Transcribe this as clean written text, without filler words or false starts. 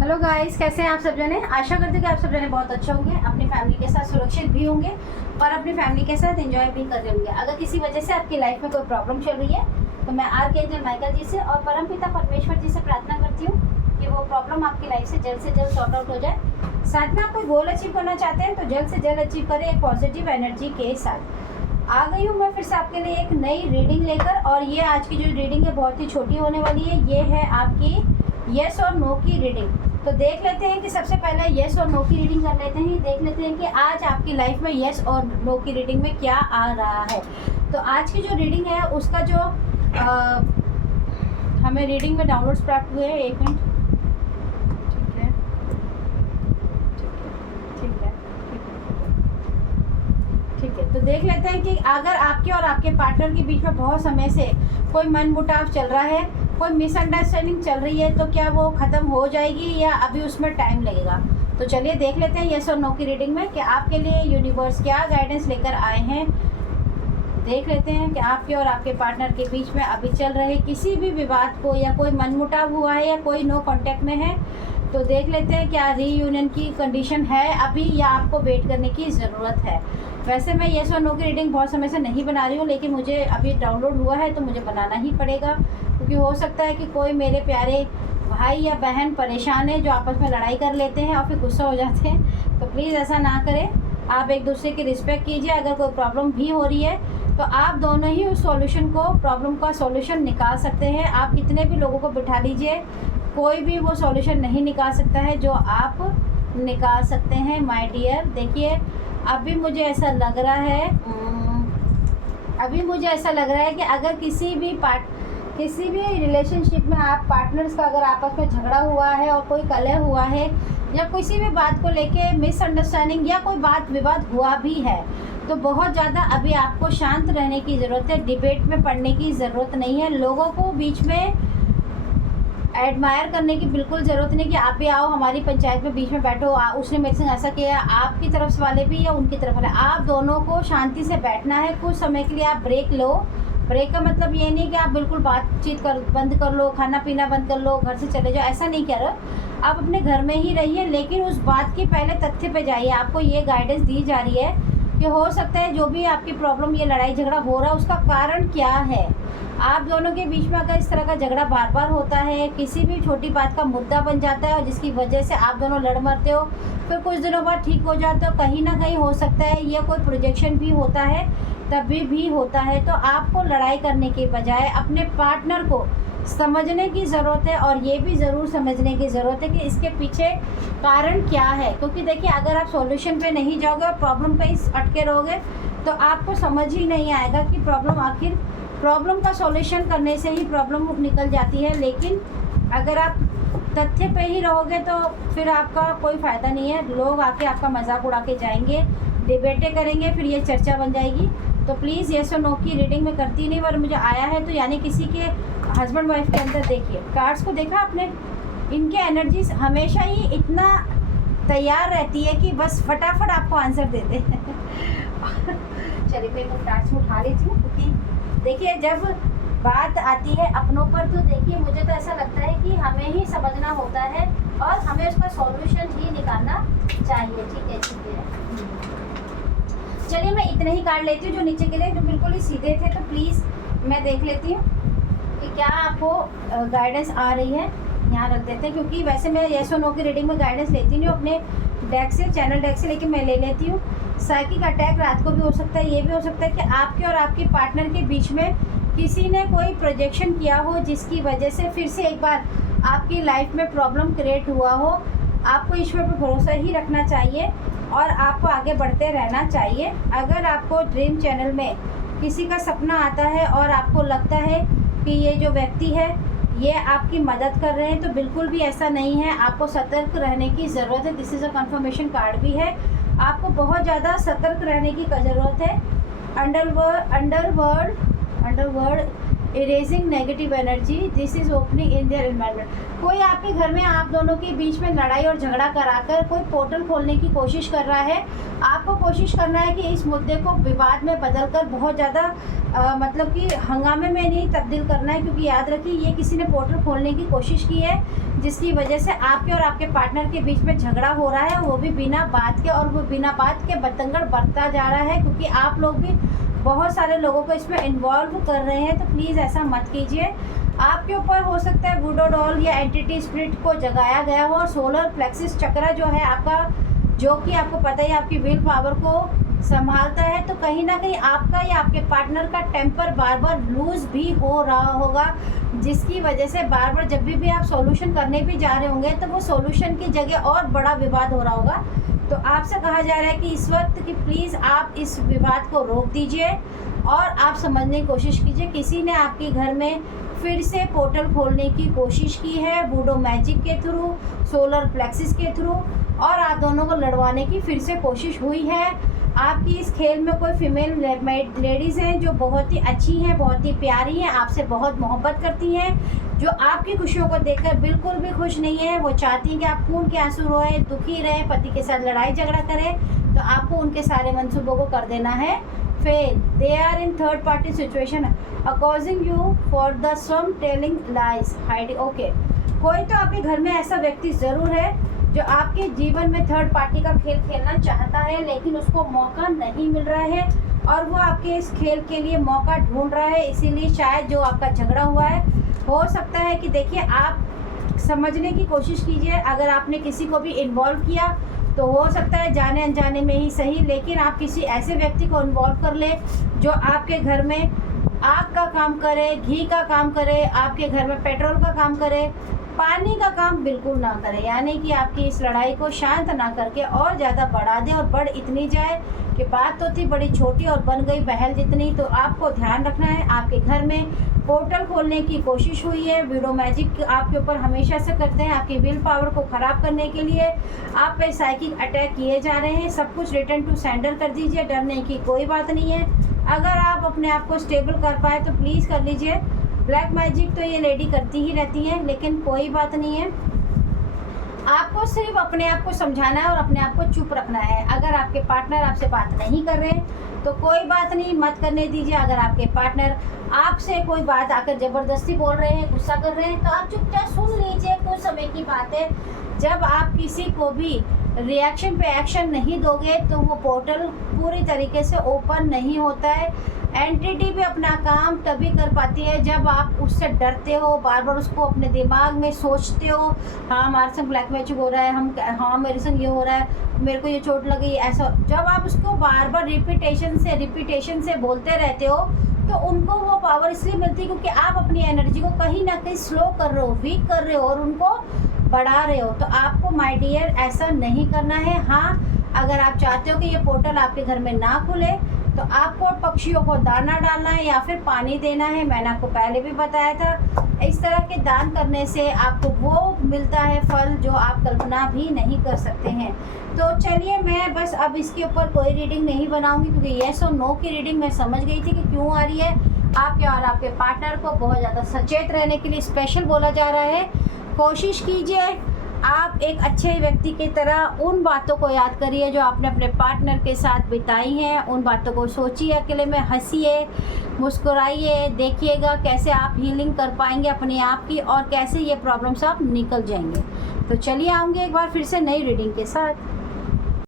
Hello guys, कैसे हैं आप सब जने। आशा करते हैं कि आप सब जने बहुत अच्छे होंगे, अपनी फैमिली के साथ सुरक्षित भी होंगे और अपनी फैमिली के साथ एंजॉय भी कर रहे होंगे। अगर किसी वजह से आपकी लाइफ में कोई प्रॉब्लम चल रही है तो मैं आर्कएंजल माइकल जी से और परमपिता परमेश्वर जी से प्रार्थना करती हूँ कि वो प्रॉब्लम आपकी लाइफ से जल्द सॉर्ट आउट हो जाए। साथ में आप कोई गोल अचीव करना चाहते हैं तो जल्द से जल्द अचीव करें एक पॉजिटिव एनर्जी के साथ। आ गई हूँ मैं फिर से आपके लिए एक नई रीडिंग लेकर, और ये आज की जो रीडिंग है बहुत ही छोटी होने वाली है। ये है आपकी येस और नो की रीडिंग। तो देख लेते हैं कि सबसे पहले येस और नो की रीडिंग कर लेते हैं। देख लेते हैं कि आज आपकी लाइफ में येस और नो की रीडिंग में क्या आ रहा है। तो आज की जो रीडिंग है उसका जो हमें रीडिंग में डाउनलोड्स प्राप्त हुए हैं, 1 मिनट। ठीक है, तो देख लेते हैं कि अगर आपके और आपके पार्टनर के बीच में बहुत समय से कोई मनमुटाव चल रहा है, कोई मिसअंडरस्टैंडिंग चल रही है, तो क्या वो ख़त्म हो जाएगी या अभी उसमें टाइम लगेगा। तो चलिए देख लेते हैं येस और नो की रीडिंग में कि आपके लिए यूनिवर्स क्या गाइडेंस लेकर आए हैं। देख लेते हैं कि आपके और आपके पार्टनर के बीच में अभी चल रहे किसी भी विवाद को, या कोई मनमुटाव हुआ है या कोई नो कांटेक्ट में है, तो देख लेते हैं क्या रीयूनियन की कंडीशन है अभी या आपको वेट करने की ज़रूरत है। वैसे मैं येस और नो की रीडिंग बहुत समय से नहीं बना रही हूँ, लेकिन मुझे अभी डाउनलोड हुआ है तो मुझे बनाना ही पड़ेगा, क्योंकि हो सकता है कि कोई मेरे प्यारे भाई या बहन परेशान है जो आपस में लड़ाई कर लेते हैं और फिर गुस्सा हो जाते हैं। तो प्लीज़ ऐसा ना करें, आप एक दूसरे की रिस्पेक्ट कीजिए। अगर कोई प्रॉब्लम भी हो रही है तो आप दोनों ही उस सॉल्यूशन को, प्रॉब्लम का सॉल्यूशन निकाल सकते हैं। आप कितने भी लोगों को बिठा लीजिए, कोई भी वो सॉल्यूशन नहीं निकाल सकता है जो आप निकाल सकते हैं माय डियर। देखिए अभी मुझे ऐसा लग रहा है कि अगर किसी भी रिलेशनशिप में आप पार्टनर्स का अगर आपस में झगड़ा हुआ है और कोई कलह हुआ है या किसी भी बात को लेके मिसअंडरस्टैंडिंग या कोई बात विवाद हुआ भी है, तो बहुत ज़्यादा अभी आपको शांत रहने की ज़रूरत है। डिबेट में पड़ने की ज़रूरत नहीं है। लोगों को बीच में एडमायर करने की बिल्कुल ज़रूरत नहीं कि आप भी आओ हमारी पंचायत में बीच में बैठो, उसने मेरे से ऐसा किया, आपकी तरफ से वाले भी या उनकी तरफ वाले। आप दोनों को शांति से बैठना है। कुछ समय के लिए आप ब्रेक लो। ब्रेक का मतलब ये नहीं कि आप बिल्कुल बातचीत बंद कर लो, खाना पीना बंद कर लो, घर से चले जाओ, ऐसा नहीं कर रहा। आप अपने घर में ही रहिए, लेकिन उस बात के पहले तथ्य पे जाइए। आपको ये गाइडेंस दी जा रही है कि हो सकता है जो भी आपकी प्रॉब्लम, ये लड़ाई झगड़ा हो रहा है, उसका कारण क्या है। आप दोनों के बीच में अगर इस तरह का झगड़ा बार बार होता है, किसी भी छोटी बात का मुद्दा बन जाता है और जिसकी वजह से आप दोनों लड़ मरते हो, फिर कुछ दिनों बाद ठीक हो जाते हो, कहीं ना कहीं हो सकता है ये कोई प्रोजेक्शन भी होता है, तभी भी होता है। तो आपको लड़ाई करने के बजाय अपने पार्टनर को समझने की ज़रूरत है, और ये भी ज़रूर समझने की ज़रूरत है कि इसके पीछे कारण क्या है। क्योंकि देखिए अगर आप सॉल्यूशन पे नहीं जाओगे और प्रॉब्लम पे ही अटके रहोगे तो आपको समझ ही नहीं आएगा कि प्रॉब्लम का सॉल्यूशन करने से ही प्रॉब्लम निकल जाती है। लेकिन अगर आप तथ्य पे ही रहोगे तो फिर आपका कोई फ़ायदा नहीं है। लोग आके आपका मजाक उड़ा के जाएंगे, डिबेटें करेंगे, फिर ये चर्चा बन जाएगी। तो प्लीज़ येस और नो की रीडिंग में करती नहीं, पर मुझे आया है तो यानी किसी के हस्बैंड वाइफ के अंदर देखिए कार्ड्स को देखा आपने, इनके एनर्जीज हमेशा ही इतना तैयार रहती है कि बस फटाफट आपको आंसर देते हैं। चलिए मैं कार्ड्स में उठा लेती हूँ, क्योंकि देखिए जब बात आती है अपनों पर तो देखिए मुझे तो ऐसा लगता है कि हमें ही समझना होता है और हमें उसका सॉल्यूशन ही निकालना चाहिए। ठीक है। चलिए मैं इतने ही कार्ड लेती हूँ जो नीचे के लिए, जो बिल्कुल ही सीधे थे। तो प्लीज़ मैं देख लेती हूँ कि क्या आपको गाइडेंस आ रही है। यहाँ रख देते हैं, क्योंकि वैसे मैं येस और नो की रीडिंग में गाइडेंस लेती नहीं हूँ अपने डेक से, चैनल डेक से, लेकिन मैं ले लेती हूँ। साइकिक अटैक रात को भी हो सकता है। ये भी हो सकता है कि आपके और आपके पार्टनर के बीच में किसी ने कोई प्रोजेक्शन किया हो, जिसकी वजह से फिर से एक बार आपकी लाइफ में प्रॉब्लम क्रिएट हुआ हो। आपको ईश्वर पर भरोसा ही रखना चाहिए और आपको आगे बढ़ते रहना चाहिए। अगर आपको ड्रीम चैनल में किसी का सपना आता है और आपको लगता है कि ये जो व्यक्ति है ये आपकी मदद कर रहे हैं, तो बिल्कुल भी ऐसा नहीं है। आपको सतर्क रहने की ज़रूरत है। This is a conformation card भी है। आपको बहुत ज़्यादा सतर्क रहने की ज़रूरत है। Underworld erasing negative energy, this is opening in their environment. कोई आपके घर में आप दोनों के बीच में लड़ाई और झगड़ा कराकर कोई पोर्टल खोलने की कोशिश कर रहा है। आपको कोशिश करना है कि इस मुद्दे को विवाद में बदलकर बहुत ज़्यादा मतलब कि हंगामे में नहीं तब्दील करना है, क्योंकि याद रखिए ये किसी ने पोर्टल खोलने की कोशिश की है जिसकी वजह से आपके और आपके पार्टनर के बीच में झगड़ा हो रहा है, वो भी बिना बात के, और वो बिना बात के बतंगड़ बढ़ता जा रहा है, क्योंकि आप लोग भी बहुत सारे लोगों को इसमें इन्वॉल्व कर रहे हैं। तो प्लीज़ ऐसा मत कीजिए। आपके ऊपर हो सकता है वुडो डॉल या एंटिटी स्पिरिट को जगाया गया हो, और सोलर प्लेक्सिस चक्र जो है आपका, जो कि आपको पता ही आपकी विल पावर को संभालता है, तो कहीं ना कहीं आपका या आपके पार्टनर का टेम्पर बार बार लूज भी हो रहा होगा, जिसकी वजह से बार बार जब भी आप सॉल्यूशन करने भी जा रहे होंगे तो वो सॉल्यूशन की जगह और बड़ा विवाद हो रहा होगा। तो आपसे कहा जा रहा है कि इस वक्त कि प्लीज़ आप इस विवाद को रोक दीजिए और आप समझने की कोशिश कीजिए। किसी ने आपके घर में फिर से पोर्टल खोलने की कोशिश की है वुडो मैजिक के थ्रू, सोलर प्लेक्सिस के थ्रू, और आप दोनों को लड़वाने की फिर से कोशिश हुई है। आपकी इस खेल में कोई फीमेल लेडीज़ हैं जो बहुत ही अच्छी हैं, बहुत ही प्यारी हैं, आपसे बहुत मोहब्बत करती हैं, जो आपकी खुशियों को देखकर बिल्कुल भी खुश नहीं है। वो चाहती हैं कि आप खून के आंसू रोए, दुखी रहें, पति के साथ लड़ाई झगड़ा करें, तो आपको उनके सारे मंसूबों को कर देना है fail. They are in third party situation accusing you for the some telling lies hiding. Okay, कोई तो आपके घर में ऐसा व्यक्ति ज़रूर है जो आपके जीवन में थर्ड पार्टी का खेल खेलना चाहता है, लेकिन उसको मौका नहीं मिल रहा है, और वो आपके इस खेल के लिए मौका ढूंढ रहा है। इसीलिए शायद जो आपका झगड़ा हुआ है, हो सकता है कि देखिए आप समझने की कोशिश कीजिए। अगर आपने किसी को भी इन्वॉल्व किया तो हो सकता है जाने अनजाने में ही सही, लेकिन आप किसी ऐसे व्यक्ति को इन्वॉल्व कर ले जो आपके घर में आग का काम करे, घी का काम करे, आपके घर में पेट्रोल का काम करे, पानी का काम बिल्कुल ना करे, यानी कि आपकी इस लड़ाई को शांत ना करके और ज़्यादा बढ़ा दे, और बढ़ इतनी जाए कि बात तो थी बड़ी छोटी और बन गई बहल जितनी। तो आपको ध्यान रखना है, आपके घर में पोर्टल खोलने की कोशिश हुई है, विडो मैजिक आपके ऊपर हमेशा से करते हैं आपकी विल पावर को ख़राब करने के लिए। आप पे साइकिक अटैक किए जा रहे हैं, सब कुछ रिटर्न टू सेंडर कर दीजिए, डरने की कोई बात नहीं है। अगर आप अपने आप को स्टेबल कर पाए तो प्लीज़ कर लीजिए। ब्लैक मैजिक तो ये लेडी करती ही रहती हैं, लेकिन कोई बात नहीं है, आपको सिर्फ अपने आप को समझाना है और अपने आप को चुप रखना है। अगर आपके पार्टनर आपसे बात नहीं कर रहे तो कोई बात नहीं, मत करने दीजिए। अगर आपके पार्टनर आपसे कोई बात आकर ज़बरदस्ती बोल रहे हैं, गुस्सा कर रहे हैं, तो आप चुपचाप सुन लीजिए, कुछ समय की बात है। जब आप किसी को भी रिएक्शन पे एक्शन नहीं दोगे तो वो पोर्टल पूरी तरीके से ओपन नहीं होता है। एंटिटी भी अपना काम तभी कर पाती है जब आप उससे डरते हो, बार बार उसको अपने दिमाग में सोचते हो, हाँ हमारे संग ब्लैक मैजिक हो रहा है, हाँ मेरे संग ये हो रहा है, मेरे को ये चोट लगी, ऐसा। जब आप उसको बार बार रिपीटेशन से बोलते रहते हो तो उनको वो पावर इसलिए मिलती है क्योंकि आप अपनी एनर्जी को कहीं ना कहीं स्लो कर रहे हो, वीक कर रहे हो, और उनको बढ़ा रहे हो। तो आपको माय डियर ऐसा नहीं करना है। हाँ, अगर आप चाहते हो कि ये पोर्टल आपके घर में ना खुले तो आपको पक्षियों को दाना डालना है या फिर पानी देना है। मैंने आपको पहले भी बताया था, इस तरह के दान करने से आपको वो मिलता है फल जो आप कल्पना भी नहीं कर सकते हैं। तो चलिए, मैं बस अब इसके ऊपर कोई रीडिंग नहीं बनाऊंगी क्योंकि येस और नो की रीडिंग मैं समझ गई थी कि क्यों आ रही है। आपके और आपके पार्टनर को बहुत ज़्यादा सचेत रहने के लिए स्पेशल बोला जा रहा है। कोशिश कीजिए आप एक अच्छे व्यक्ति की तरह उन बातों को याद करिए जो आपने अपने पार्टनर के साथ बिताई हैं। उन बातों को सोचिए, अकेले में हंसिए, मुस्कुराइए, देखिएगा कैसे आप हीलिंग कर पाएंगे अपने आप की और कैसे ये प्रॉब्लम्स आप निकल जाएंगे। तो चलिए आऊँगी एक बार फिर से नई रीडिंग के साथ।